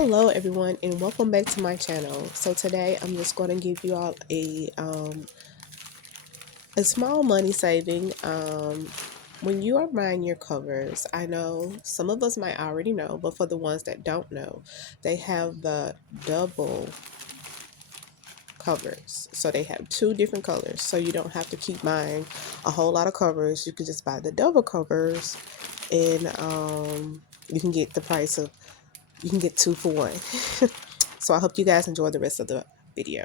Hello everyone and welcome back to my channel. So today I'm just going to give you all a small money saving when you are buying your covers. I know some of us might already know, but for the ones that don't know, they have the double covers. So they have two different colors, so you don't have to keep buying a whole lot of covers. You can just buy the double covers and you can get the price of, you can get two for one. So I hope you guys enjoy the rest of the video.